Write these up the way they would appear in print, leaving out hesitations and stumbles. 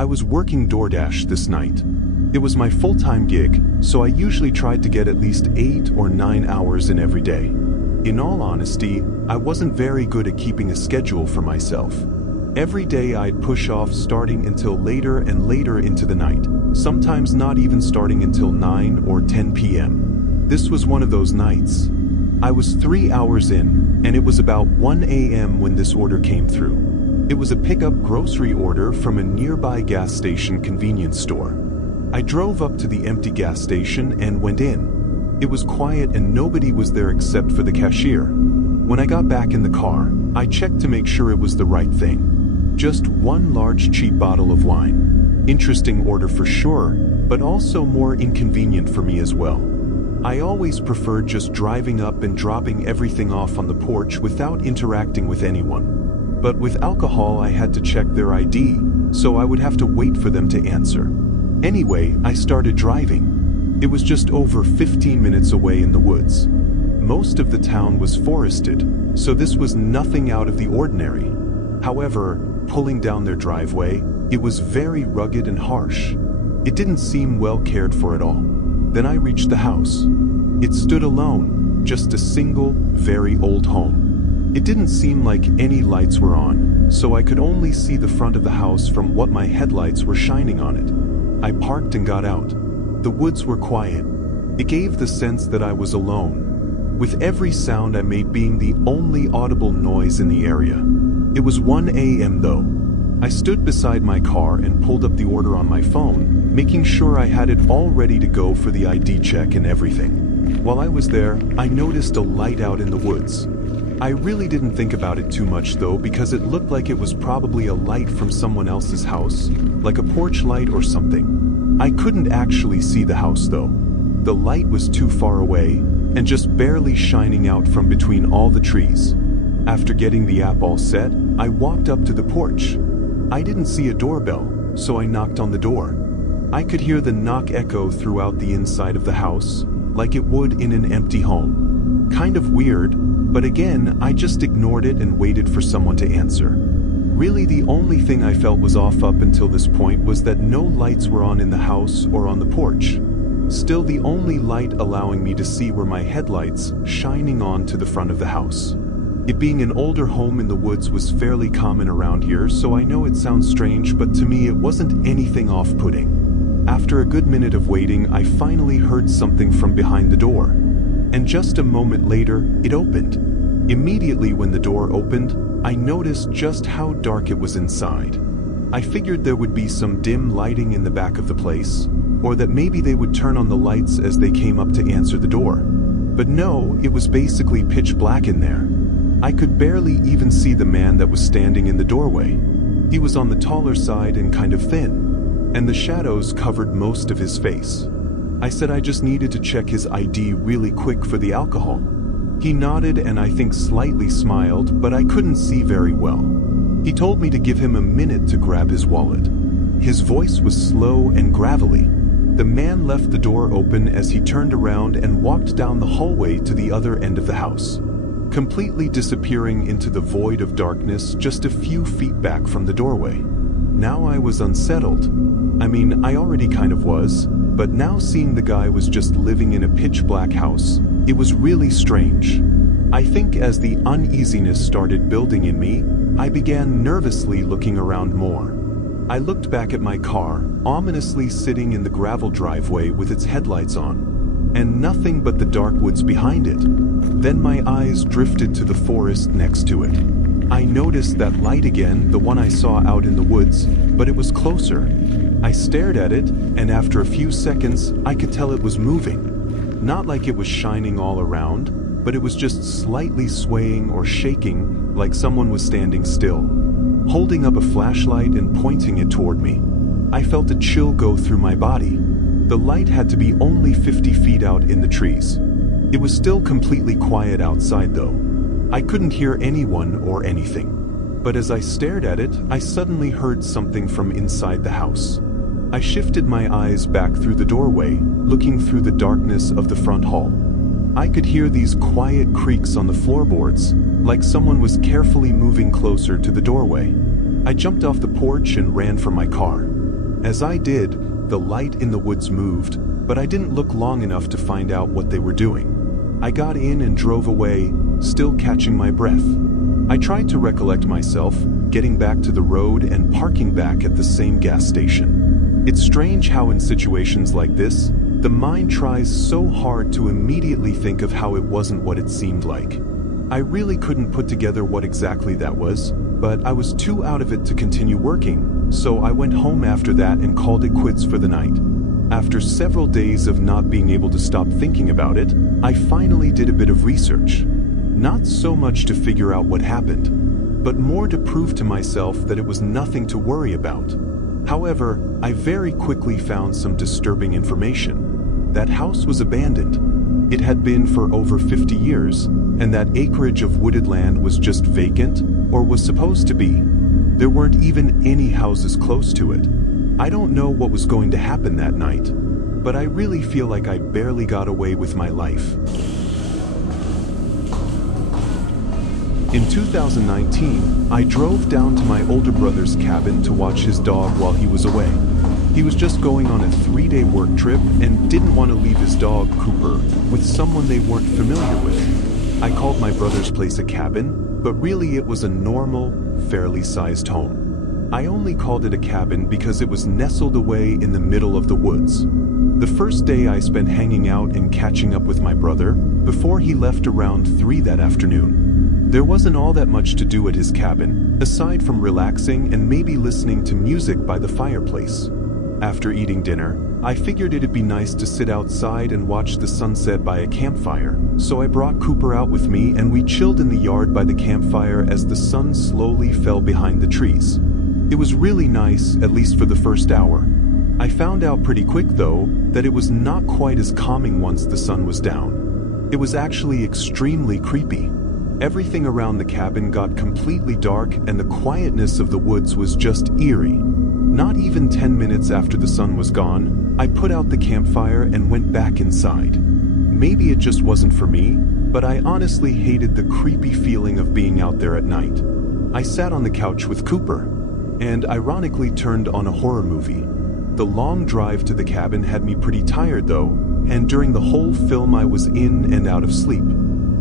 I was working DoorDash this night. It was my full-time gig, so I usually tried to get at least 8 or 9 hours in every day. In all honesty, I wasn't very good at keeping a schedule for myself. Every day I'd push off starting until later and later into the night, sometimes not even starting until 9 or 10 p.m. This was one of those nights. I was 3 hours in, and it was about 1 a.m. when this order came through. It was a pickup grocery order from a nearby gas station convenience store. I drove up to the empty gas station and went in. It was quiet and nobody was there except for the cashier. When I got back in the car, I checked to make sure it was the right thing. Just one large cheap bottle of wine. Interesting order for sure, but also more inconvenient for me as well. I always preferred just driving up and dropping everything off on the porch without interacting with anyone. But with alcohol I had to check their ID, so I would have to wait for them to answer. Anyway, I started driving. It was just over 15 minutes away in the woods. Most of the town was forested, so this was nothing out of the ordinary. However, pulling down their driveway, it was very rugged and harsh. It didn't seem well cared for at all. Then I reached the house. It stood alone, just a single, very old home. It didn't seem like any lights were on, so I could only see the front of the house from what my headlights were shining on it. I parked and got out. The woods were quiet. It gave the sense that I was alone, with every sound I made being the only audible noise in the area. It was 1 a.m. though. I stood beside my car and pulled up the order on my phone, making sure I had it all ready to go for the ID check and everything. While I was there, I noticed a light out in the woods. I really didn't think about it too much though, because it looked like it was probably a light from someone else's house, like a porch light or something. I couldn't actually see the house though. The light was too far away, and just barely shining out from between all the trees. After getting the app all set, I walked up to the porch. I didn't see a doorbell, so I knocked on the door. I could hear the knock echo throughout the inside of the house, like it would in an empty home. Kind of weird, but again, I just ignored it and waited for someone to answer. Really, the only thing I felt was off up until this point was that no lights were on in the house or on the porch. Still, the only light allowing me to see were my headlights shining on to the front of the house. It being an older home in the woods was fairly common around here, so I know it sounds strange, but to me it wasn't anything off-putting. After a good minute of waiting, I finally heard something from behind the door. And just a moment later, it opened. Immediately when the door opened, I noticed just how dark it was inside. I figured there would be some dim lighting in the back of the place, or that maybe they would turn on the lights as they came up to answer the door. But no, it was basically pitch black in there. I could barely even see the man that was standing in the doorway. He was on the taller side and kind of thin, and the shadows covered most of his face. I said I just needed to check his ID really quick for the alcohol. He nodded and I think slightly smiled, but I couldn't see very well. He told me to give him a minute to grab his wallet. His voice was slow and gravelly. The man left the door open as he turned around and walked down the hallway to the other end of the house, completely disappearing into the void of darkness just a few feet back from the doorway. Now I was unsettled. I mean, I already kind of was, but now seeing the guy was just living in a pitch black house, it was really strange. I think as the uneasiness started building in me, I began nervously looking around more. I looked back at my car, ominously sitting in the gravel driveway with its headlights on, and nothing but the dark woods behind it. Then my eyes drifted to the forest next to it. I noticed that light again, the one I saw out in the woods, but it was closer. I stared at it, and after a few seconds, I could tell it was moving. Not like it was shining all around, but it was just slightly swaying or shaking, like someone was standing still, holding up a flashlight and pointing it toward me. I felt a chill go through my body. The light had to be only 50 feet out in the trees. It was still completely quiet outside though. I couldn't hear anyone or anything. But as I stared at it, I suddenly heard something from inside the house. I shifted my eyes back through the doorway, looking through the darkness of the front hall. I could hear these quiet creaks on the floorboards, like someone was carefully moving closer to the doorway. I jumped off the porch and ran for my car. As I did, the light in the woods moved, but I didn't look long enough to find out what they were doing. I got in and drove away, still catching my breath. I tried to recollect myself, getting back to the road and parking back at the same gas station. It's strange how in situations like this, the mind tries so hard to immediately think of how it wasn't what it seemed like. I really couldn't put together what exactly that was, but I was too out of it to continue working, so I went home after that and called it quits for the night. After several days of not being able to stop thinking about it, I finally did a bit of research. Not so much to figure out what happened, but more to prove to myself that it was nothing to worry about. However, I very quickly found some disturbing information. That house was abandoned. It had been for over 50 years, and that acreage of wooded land was just vacant, or was supposed to be. There weren't even any houses close to it. I don't know what was going to happen that night, but I really feel like I barely got away with my life. In 2019, I drove down to my older brother's cabin to watch his dog while he was away. He was just going on a 3-day work trip and didn't want to leave his dog, Cooper, with someone they weren't familiar with. I called my brother's place a cabin, but really it was a normal, fairly sized home. I only called it a cabin because it was nestled away in the middle of the woods. The first day I spent hanging out and catching up with my brother, before he left around 3 that afternoon. There wasn't all that much to do at his cabin, aside from relaxing and maybe listening to music by the fireplace. After eating dinner, I figured it'd be nice to sit outside and watch the sunset by a campfire, so I brought Cooper out with me and we chilled in the yard by the campfire as the sun slowly fell behind the trees. It was really nice, at least for the first hour. I found out pretty quick, though, that it was not quite as calming once the sun was down. It was actually extremely creepy. Everything around the cabin got completely dark and the quietness of the woods was just eerie. Not even 10 minutes after the sun was gone, I put out the campfire and went back inside. Maybe it just wasn't for me, but I honestly hated the creepy feeling of being out there at night. I sat on the couch with Cooper, and ironically turned on a horror movie. The long drive to the cabin had me pretty tired though, and during the whole film I was in and out of sleep.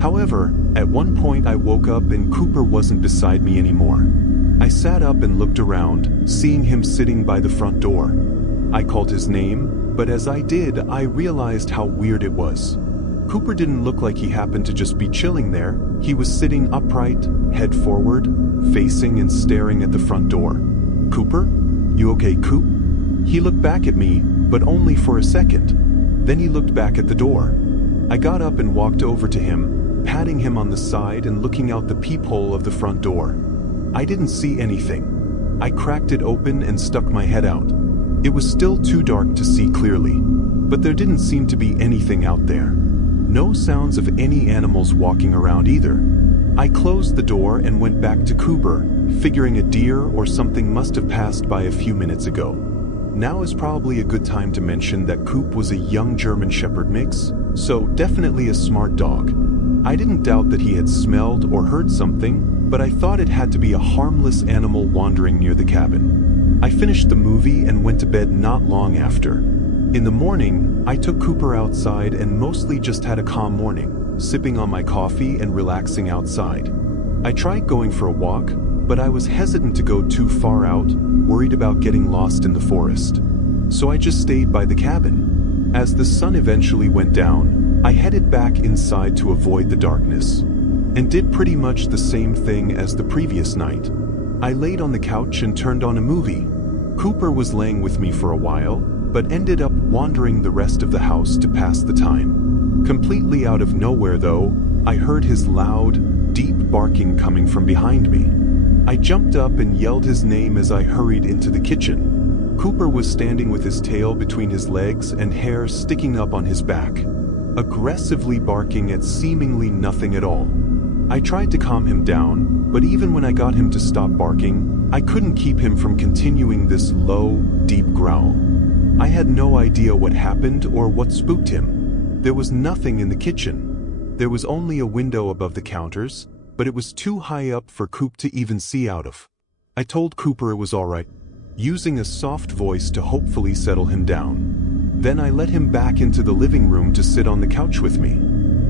However, at one point I woke up and Cooper wasn't beside me anymore. I sat up and looked around, seeing him sitting by the front door. I called his name, but as I did, I realized how weird it was. Cooper didn't look like he happened to just be chilling there. He was sitting upright, head forward, facing and staring at the front door. "Cooper? You okay, Coop?" He looked back at me, but only for a second. Then he looked back at the door. I got up and walked over to him, patting him on the side and looking out the peephole of the front door. I didn't see anything. I cracked it open and stuck my head out. It was still too dark to see clearly, but there didn't seem to be anything out there. No sounds of any animals walking around either. I closed the door and went back to Cooper, figuring a deer or something must have passed by a few minutes ago. Now is probably a good time to mention that Coop was a young German Shepherd mix, so definitely a smart dog. I didn't doubt that he had smelled or heard something, but I thought it had to be a harmless animal wandering near the cabin. I finished the movie and went to bed not long after. In the morning, I took Cooper outside and mostly just had a calm morning, sipping on my coffee and relaxing outside. I tried going for a walk, but I was hesitant to go too far out, worried about getting lost in the forest. So I just stayed by the cabin. As the sun eventually went down, I headed back inside to avoid the darkness, and did pretty much the same thing as the previous night. I laid on the couch and turned on a movie. Cooper was laying with me for a while, but ended up wandering the rest of the house to pass the time. Completely out of nowhere though, I heard his loud, deep barking coming from behind me. I jumped up and yelled his name as I hurried into the kitchen. Cooper was standing with his tail between his legs and hair sticking up on his back, aggressively barking at seemingly nothing at all. I tried to calm him down, but even when I got him to stop barking, I couldn't keep him from continuing this low, deep growl. I had no idea what happened or what spooked him. There was nothing in the kitchen. There was only a window above the counters, but it was too high up for Coop to even see out of. I told Cooper it was all right. using a soft voice to hopefully settle him down. Then I let him back into the living room to sit on the couch with me.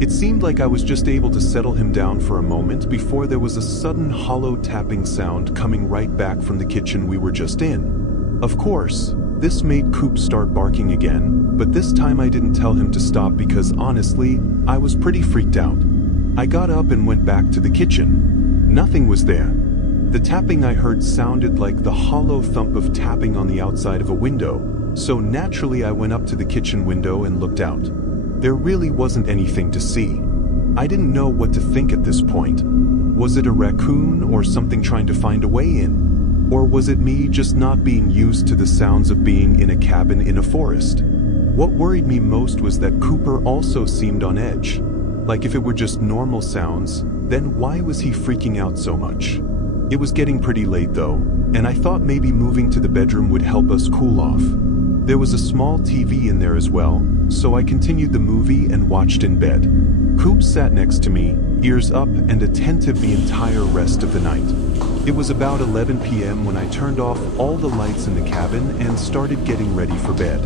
It seemed like I was just able to settle him down for a moment before there was a sudden hollow tapping sound coming right back from the kitchen we were just in. Of course, this made Coop start barking again, but this time I didn't tell him to stop because honestly, I was pretty freaked out. I got up and went back to the kitchen. Nothing was there. The tapping I heard sounded like the hollow thump of tapping on the outside of a window, so naturally I went up to the kitchen window and looked out. There really wasn't anything to see. I didn't know what to think at this point. Was it a raccoon or something trying to find a way in? Or was it me just not being used to the sounds of being in a cabin in a forest? What worried me most was that Cooper also seemed on edge. Like if it were just normal sounds, then why was he freaking out so much? It was getting pretty late though, and I thought maybe moving to the bedroom would help us cool off. There was a small TV in there as well, so I continued the movie and watched in bed. Coop sat next to me, ears up and attentive the entire rest of the night. It was about 11 p.m. when I turned off all the lights in the cabin and started getting ready for bed.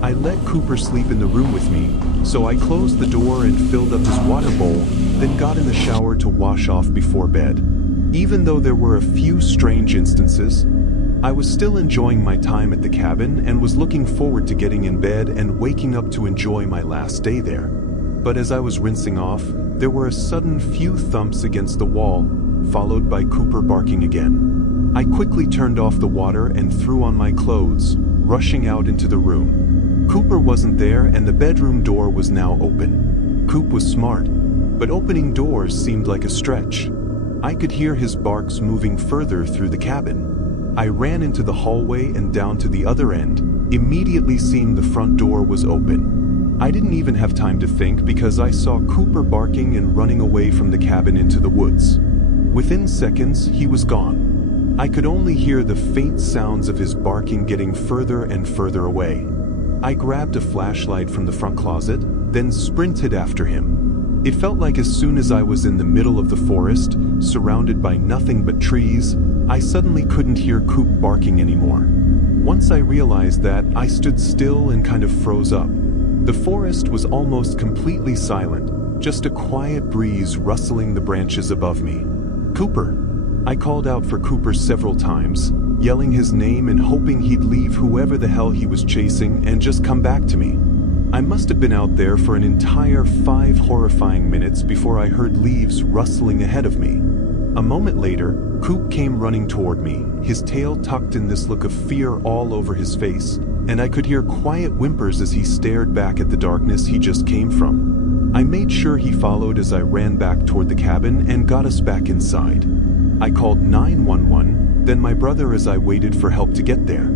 I let Cooper sleep in the room with me, so I closed the door and filled up his water bowl, then got in the shower to wash off before bed. Even though there were a few strange instances, I was still enjoying my time at the cabin and was looking forward to getting in bed and waking up to enjoy my last day there. But as I was rinsing off, there were a sudden few thumps against the wall, followed by Cooper barking again. I quickly turned off the water and threw on my clothes, rushing out into the room. Cooper wasn't there and the bedroom door was now open. Coop was smart, but opening doors seemed like a stretch. I could hear his barks moving further through the cabin. I ran into the hallway and down to the other end, immediately seeing the front door was open. I didn't even have time to think because I saw Cooper barking and running away from the cabin into the woods. Within seconds, he was gone. I could only hear the faint sounds of his barking getting further and further away. I grabbed a flashlight from the front closet, then sprinted after him. It felt like as soon as I was in the middle of the forest, surrounded by nothing but trees, I suddenly couldn't hear Coop barking anymore. Once I realized that, I stood still and kind of froze up. The forest was almost completely silent, just a quiet breeze rustling the branches above me. Cooper! I called out for Cooper several times, yelling his name and hoping he'd leave whoever the hell he was chasing and just come back to me. I must have been out there for an entire 5 horrifying minutes before I heard leaves rustling ahead of me. A moment later, Coop came running toward me, his tail tucked in this look of fear all over his face, and I could hear quiet whimpers as he stared back at the darkness he just came from. I made sure he followed as I ran back toward the cabin and got us back inside. I called 911, then my brother as I waited for help to get there.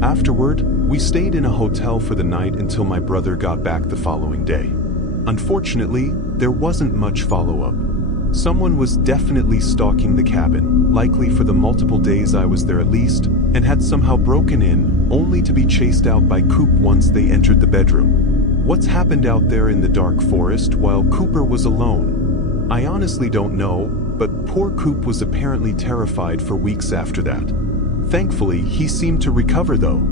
Afterward, we stayed in a hotel for the night until my brother got back the following day. Unfortunately, there wasn't much follow-up. Someone was definitely stalking the cabin, likely for the multiple days I was there at least, and had somehow broken in, only to be chased out by Coop once they entered the bedroom. What's happened out there in the dark forest while Cooper was alone? I honestly don't know, but poor Coop was apparently terrified for weeks after that. Thankfully, he seemed to recover though.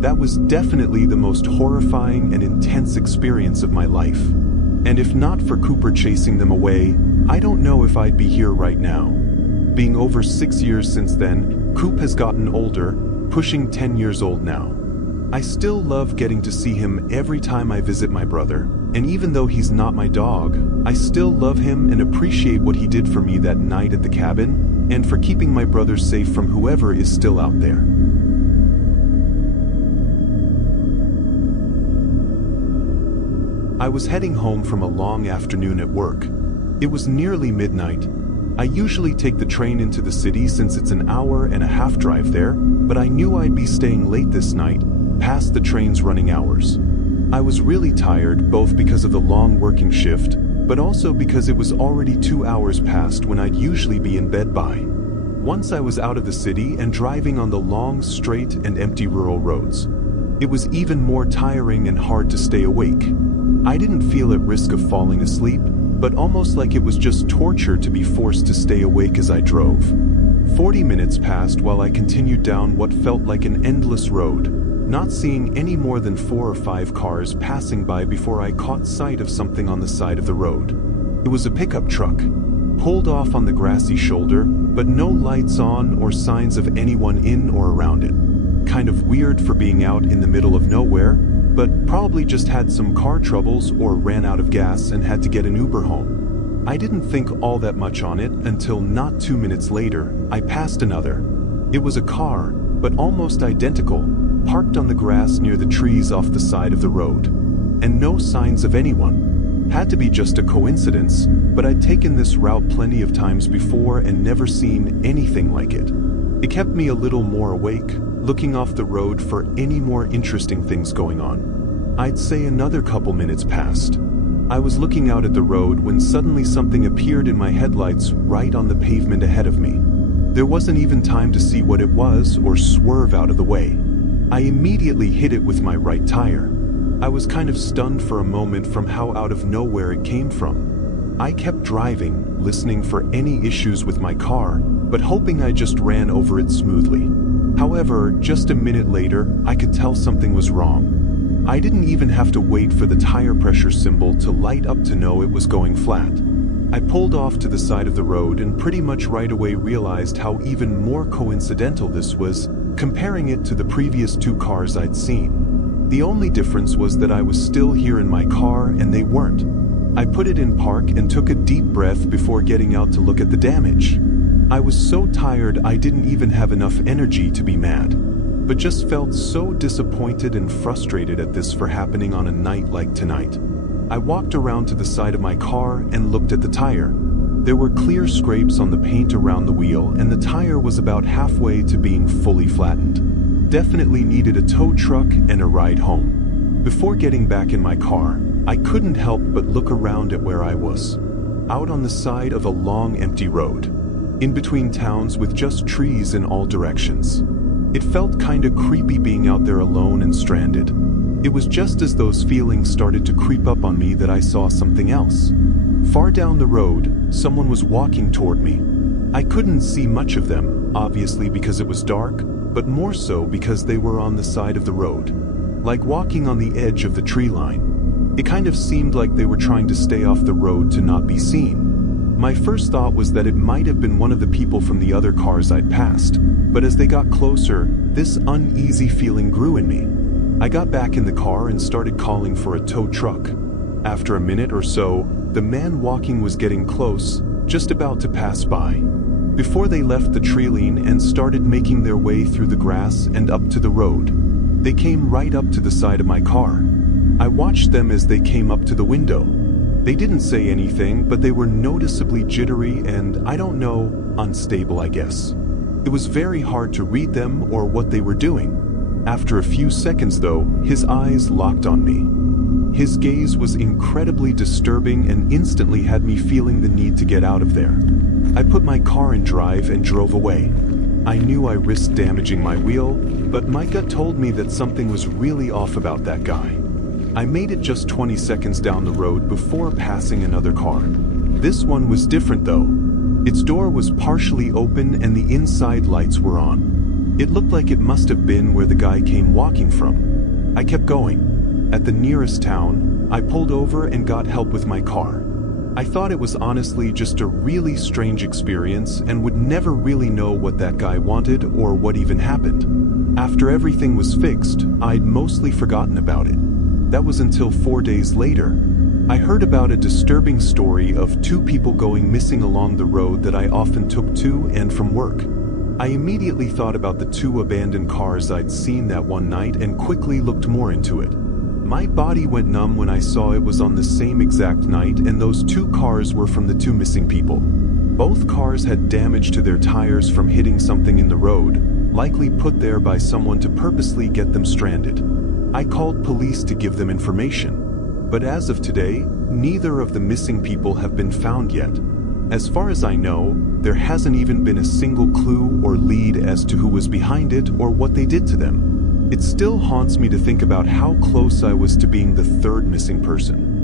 That was definitely the most horrifying and intense experience of my life. And if not for Cooper chasing them away, I don't know if I'd be here right now. Being over 6 years since then, Coop has gotten older, pushing 10 years old now. I still love getting to see him every time I visit my brother, and even though he's not my dog, I still love him and appreciate what he did for me that night at the cabin, and for keeping my brother safe from whoever is still out there. I was heading home from a long afternoon at work. It was nearly midnight. I usually take the train into the city since it's an hour-and-a-half drive there, but I knew I'd be staying late this night, past the train's running hours. I was really tired, both because of the long working shift, but also because it was already 2 hours past when I'd usually be in bed by. Once I was out of the city and driving on the long, straight, and empty rural roads. It was even more tiring and hard to stay awake. I didn't feel at risk of falling asleep, but almost like it was just torture to be forced to stay awake as I drove. 40 minutes passed while I continued down what felt like an endless road, not seeing any more than 4 or 5 cars passing by before I caught sight of something on the side of the road. It was a pickup truck, pulled off on the grassy shoulder, but no lights on or signs of anyone in or around it. Kind of weird for being out in the middle of nowhere, but probably just had some car troubles or ran out of gas and had to get an Uber home. I didn't think all that much on it until not 2 minutes later, I passed another. It was a car, but almost identical, parked on the grass near the trees off the side of the road. And no signs of anyone. Had to be just a coincidence, but I'd taken this route plenty of times before and never seen anything like it. It kept me a little more awake, looking off the road for any more interesting things going on. I'd say another couple minutes passed. I was looking out at the road when suddenly something appeared in my headlights right on the pavement ahead of me. There wasn't even time to see what it was or swerve out of the way. I immediately hit it with my right tire. I was kind of stunned for a moment from how out of nowhere it came from. I kept driving, listening for any issues with my car, but hoping I just ran over it smoothly. However, just a minute later, I could tell something was wrong. I didn't even have to wait for the tire pressure symbol to light up to know it was going flat. I pulled off to the side of the road and pretty much right away realized how even more coincidental this was, comparing it to the previous 2 cars I'd seen. The only difference was that I was still here in my car and they weren't. I put it in park and took a deep breath before getting out to look at the damage. I was so tired I didn't even have enough energy to be mad, but just felt so disappointed and frustrated at this for happening on a night like tonight. I walked around to the side of my car and looked at the tire. There were clear scrapes on the paint around the wheel and the tire was about halfway to being fully flattened. Definitely needed a tow truck and a ride home. Before getting back in my car, I couldn't help but look around at where I was. Out on the side of a long empty road. In between towns with just trees in all directions. It felt kinda creepy being out there alone and stranded. It was just as those feelings started to creep up on me that I saw something else. Far down the road, someone was walking toward me. I couldn't see much of them, obviously because it was dark, but more so because they were on the side of the road. Like walking on the edge of the tree line. It kind of seemed like they were trying to stay off the road to not be seen. My first thought was that it might have been one of the people from the other cars I'd passed, but as they got closer, this uneasy feeling grew in me. I got back in the car and started calling for a tow truck. After a minute or so, the man walking was getting close, just about to pass by. Before they left the tree line and started making their way through the grass and up to the road, they came right up to the side of my car. I watched them as they came up to the window. They didn't say anything, but they were noticeably jittery and, I don't know, unstable, I guess. It was very hard to read them or what they were doing. After a few seconds though, his eyes locked on me. His gaze was incredibly disturbing and instantly had me feeling the need to get out of there. I put my car in drive and drove away. I knew I risked damaging my wheel, but my gut told me that something was really off about that guy. I made it just 20 seconds down the road before passing another car. This one was different though. Its door was partially open and the inside lights were on. It looked like it must have been where the guy came walking from. I kept going. At the nearest town, I pulled over and got help with my car. I thought it was honestly just a really strange experience and would never really know what that guy wanted or what even happened. After everything was fixed, I'd mostly forgotten about it. That was until 4 days later. I heard about a disturbing story of 2 people going missing along the road that I often took to and from work. I immediately thought about the 2 abandoned cars I'd seen that one night and quickly looked more into it. My body went numb when I saw it was on the same exact night and those 2 cars were from the 2 missing people. Both cars had damage to their tires from hitting something in the road, likely put there by someone to purposely get them stranded. I called police to give them information, but as of today, neither of the missing people have been found yet. As far as I know, there hasn't even been a single clue or lead as to who was behind it or what they did to them. It still haunts me to think about how close I was to being the 3rd missing person.